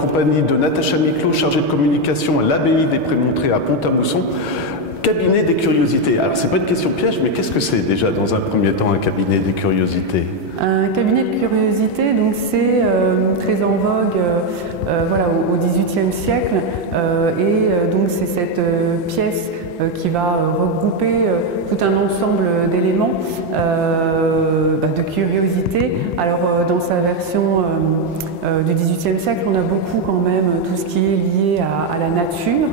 compagnie de Natacha Miclot, chargée de communication à l'abbaye des Prémontrés à Pont-à-Mousson. Cabinet des curiosités. Alors, c'est pas une question piège, mais qu'est-ce que c'est déjà dans un premier temps un cabinet des curiosités? Un cabinet de curiosité, donc c'est très en vogue voilà, au XVIIIe siècle donc c'est cette pièce qui va regrouper tout un ensemble d'éléments de curiosité. Alors dans sa version du XVIIIe siècle, on a beaucoup quand même tout ce qui est lié à la nature,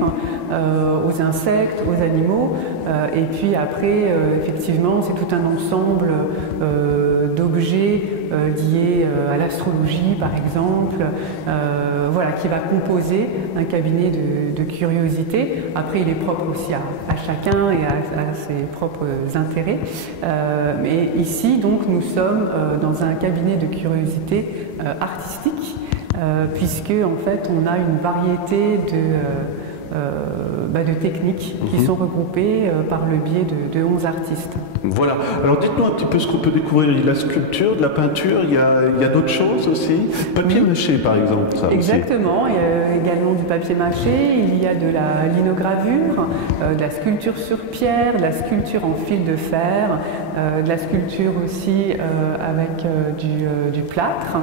aux insectes, aux animaux, et puis après effectivement c'est tout un ensemble d'objets liés à l'astrologie par exemple, voilà, qui va composer un cabinet de curiosité. Après il est propre aussi à chacun et à ses propres intérêts. Mais ici donc nous sommes dans un cabinet de curiosité artistique, puisque en fait on a une variété de techniques qui sont regroupées par le biais de 11 artistes. Voilà. Alors dites-nous un petit peu ce qu'on peut découvrir. Il y a de la sculpture, de la peinture, il y a d'autres choses aussi. Papier mâché par exemple. Ça Exactement, aussi. Il y a également du papier mâché, il y a de la linogravure, de la sculpture sur pierre, de la sculpture en fil de fer, de la sculpture aussi avec du plâtre,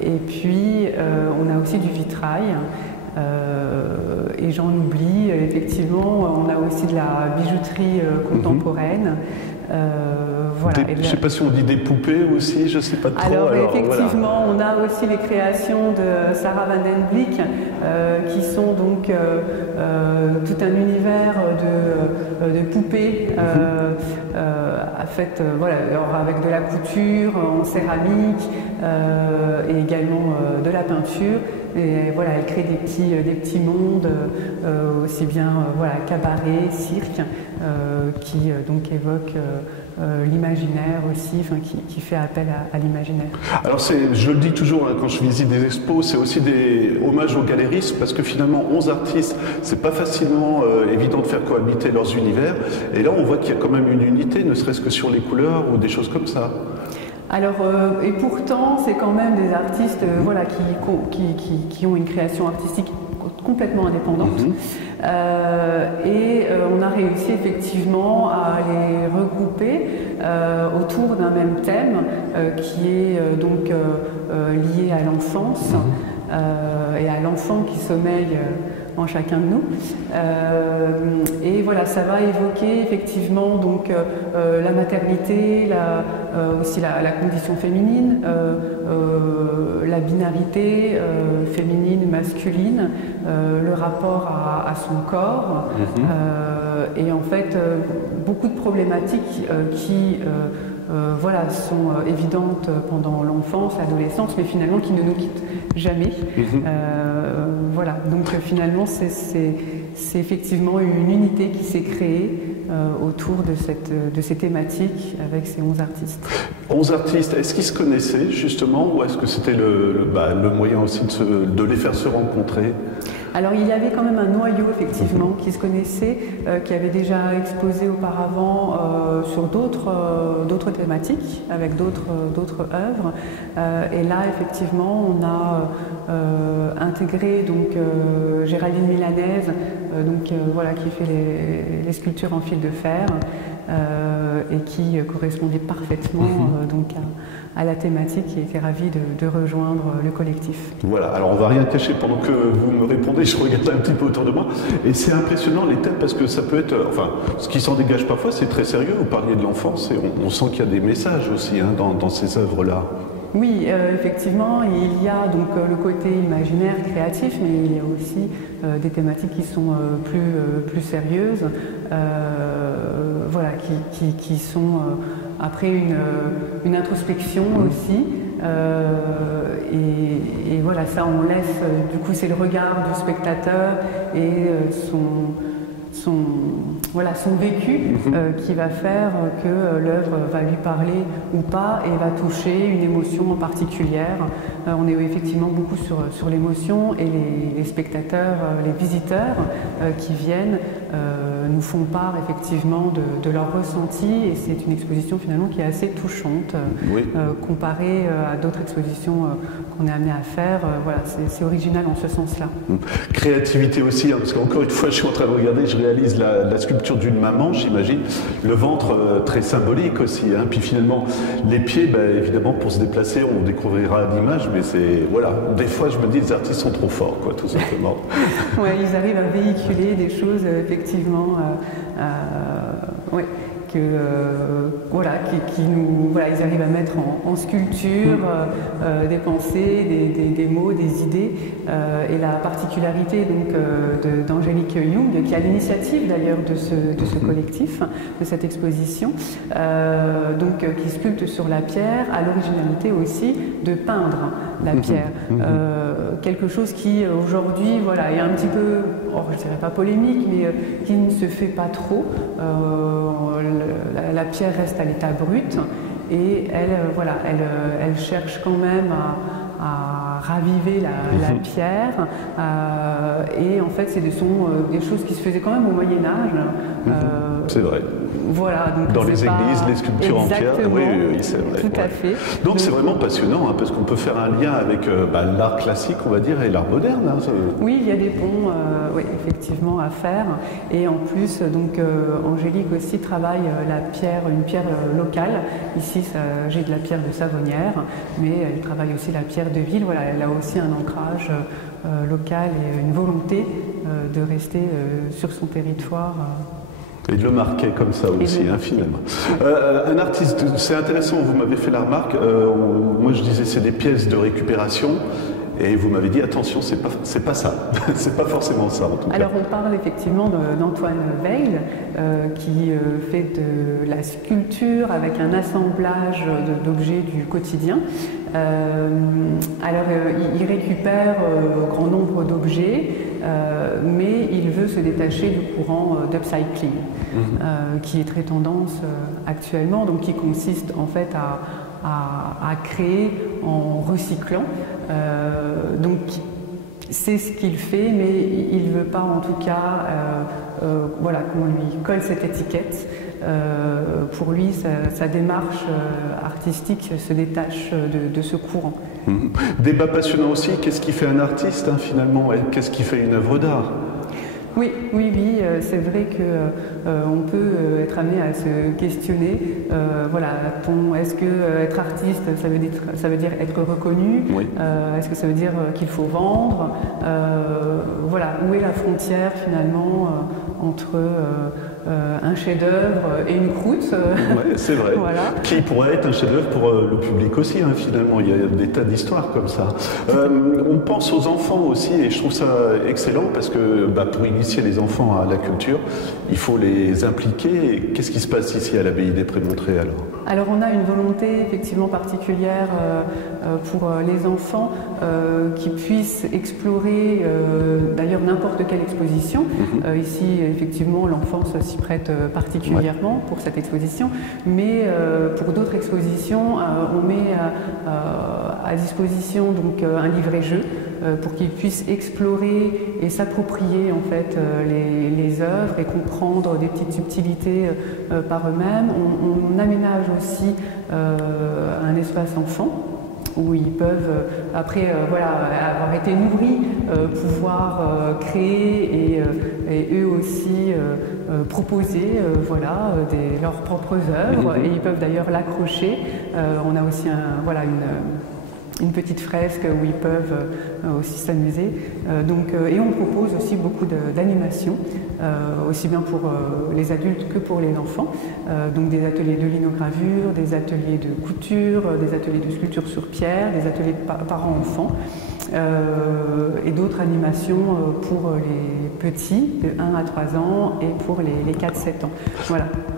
et puis on a aussi du vitrail. Et j'en oublie, effectivement, on a aussi de la bijouterie contemporaine. Voilà. Je ne sais pas si on dit des poupées aussi, je ne sais pas trop. Alors effectivement, voilà. On a aussi les créations de Sarah Van Den Bleek, qui sont donc tout un univers de poupées faites voilà, alors avec de la couture en céramique et également de la peinture. Et voilà, elle crée des petits mondes, aussi bien voilà, cabaret, cirque, qui donc évoquent l'imaginaire aussi, qui fait appel à l'imaginaire. Alors je le dis toujours quand je visite des expos, c'est aussi des hommages aux galéristes, parce que finalement 11 artistes, c'est pas facilement évident de faire cohabiter leurs univers, et là on voit qu'il y a quand même une unité, ne serait-ce que sur les couleurs ou des choses comme ça. Alors, et pourtant, c'est quand même des artistes voilà, qui ont une création artistique complètement indépendante. Et on a réussi effectivement à les regrouper autour d'un même thème qui est donc lié à l'enfance et à l'enfant qui sommeille en chacun de nous. Et voilà, ça va évoquer effectivement donc la maternité, aussi la condition féminine, la binarité féminine, masculine, le rapport à son corps, et en fait beaucoup de problématiques qui voilà, sont évidentes pendant l'enfance, l'adolescence, mais finalement qui ne nous quittent jamais. Voilà, donc finalement c'est effectivement une unité qui s'est créée autour de ces thématiques avec ces 11 artistes. 11 artistes, est-ce qu'ils se connaissaient justement, ou est-ce que c'était le moyen aussi de les faire se rencontrer? Alors il y avait quand même un noyau effectivement qui se connaissait, qui avait déjà exposé auparavant sur d'autres thématiques, avec d'autres œuvres. Et là effectivement on a intégré donc Géraldine Milanaise, voilà, qui fait les sculptures en fil de fer, et qui correspondait parfaitement donc à la thématique, qui était ravie de rejoindre le collectif. Voilà, alors on ne va rien cacher pendant que vous me répondez, je regarde un petit peu autour de moi, et c'est impressionnant les thèmes, parce que ça peut être, enfin, ce qui s'en dégage parfois, c'est très sérieux. Vous parliez de l'enfance, et on sent qu'il y a des messages aussi dans ces œuvres-là. Oui, effectivement, il y a donc le côté imaginaire, créatif, mais il y a aussi des thématiques qui sont plus sérieuses, voilà, qui sont après une introspection aussi. Et voilà, ça on laisse, du coup c'est le regard du spectateur et son vécu qui va faire que l'œuvre va lui parler ou pas et va toucher une émotion en particulière. On est effectivement beaucoup sur l'émotion, et les spectateurs, les visiteurs qui viennent nous font part effectivement de leur ressenti, et c'est une exposition finalement qui est assez touchante comparée à d'autres expositions qu'on est amené à faire. Voilà, c'est original en ce sens-là. Créativité aussi, hein, parce qu'encore une fois, je suis en train de regarder, je réalise la sculpture d'une maman, j'imagine, le ventre très symbolique aussi, hein. Puis finalement, les pieds, évidemment, pour se déplacer, on découvrira l'image, mais c'est, voilà, des fois, je me dis, les artistes sont trop forts, quoi, tout simplement. Oui, ils arrivent à véhiculer des choses, effectivement, ils arrivent à mettre en sculpture des pensées, des mots, des idées. Et la particularité d'Angélique Jung, qui a l'initiative d'ailleurs de ce collectif, de cette exposition, qui sculpte sur la pierre, a l'originalité aussi de peindre la pierre. Quelque chose qui aujourd'hui est un petit peu, je ne dirais pas polémique, mais qui ne se fait pas trop. La pierre reste à l'état brut, et elle cherche quand même à raviver la pierre, et en fait des choses qui se faisaient quand même au Moyen-Âge. C'est vrai. Voilà, donc dans les églises, les sculptures en pierre. Oui, c'est vrai. Tout à fait. Donc c'est vraiment passionnant, hein, parce qu'on peut faire un lien avec l'art classique, on va dire, et l'art moderne. Hein, oui, il y a des ponts, effectivement, à faire. Et en plus, Angélique aussi travaille une pierre locale. Ici, j'ai de la pierre de Savonnières, mais elle travaille aussi la pierre de ville. Voilà, elle a aussi un ancrage local et une volonté de rester sur son territoire. Et de le marquer comme ça aussi, finalement. Un artiste, c'est intéressant, vous m'avez fait la remarque, moi je disais c'est des pièces de récupération, et vous m'avez dit attention, c'est pas ça, c'est pas forcément ça en tout cas. Alors on parle effectivement d'Antoine Weil, qui fait de la sculpture avec un assemblage d'objets du quotidien. Il récupère grand nombre d'objets, mais il veut se détacher du courant d'upcycling, qui est très tendance actuellement, donc qui consiste en fait à créer en recyclant. Donc c'est ce qu'il fait, mais il ne veut pas en tout cas qu'on lui colle cette étiquette. Pour lui, sa démarche artistique se détache de ce courant. Débat passionnant aussi, qu'est-ce qui fait un artiste finalement, et qu'est-ce qui fait une œuvre d'art? Oui, c'est vrai qu'on peut être amené à se questionner. Est-ce que être artiste, ça veut dire être reconnu? Est-ce que ça veut dire qu'il faut vendre? Où est la frontière finalement entre un chef-d'œuvre et une croûte? Oui, c'est vrai. Voilà. Qui pourrait être un chef-d'œuvre pour le public aussi, finalement. Il y a des tas d'histoires comme ça. On pense aux enfants aussi, et je trouve ça excellent parce que pour initier les enfants à la culture, il faut les impliquer. Qu'est-ce qui se passe ici à l'abbaye des Prémontrés alors on a une volonté effectivement particulière pour les enfants qui puissent explorer d'ailleurs n'importe quelle exposition. Ici, effectivement, l'enfance s'y prête particulièrement pour cette exposition, mais pour d'autres expositions, on met à disposition un livret-jeu pour qu'ils puissent explorer et s'approprier en fait les œuvres et comprendre des petites subtilités par eux-mêmes. On aménage aussi un espace enfant où ils peuvent, après avoir été nourris, pouvoir créer et eux aussi proposer leurs propres œuvres, et ils peuvent d'ailleurs l'accrocher. On a aussi une petite fresque où ils peuvent aussi s'amuser. Et on propose aussi beaucoup d'animations, aussi bien pour les adultes que pour les enfants. Donc des ateliers de linogravure, des ateliers de couture, des ateliers de sculpture sur pierre, des ateliers de parents-enfants. Et d'autres animations pour les petits de 1 à 3 ans et pour les 4-7 ans.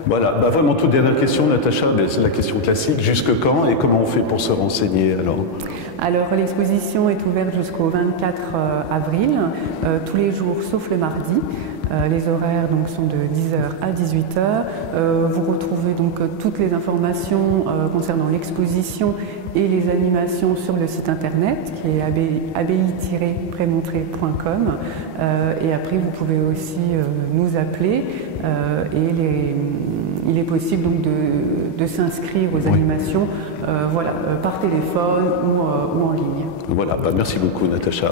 Voilà, vraiment toute dernière question, Natacha, c'est la question classique. Jusque quand et comment on fait pour se renseigner Alors l'exposition est ouverte jusqu'au 24 avril, tous les jours sauf le mardi. Les horaires donc, sont de 10h à 18h. Vous retrouvez donc toutes les informations concernant l'exposition et les animations sur le site internet qui est abbaye-prémontré.com. Et après, vous pouvez aussi nous appeler il est possible donc de s'inscrire aux animations par téléphone ou en ligne. Voilà, merci beaucoup Natacha.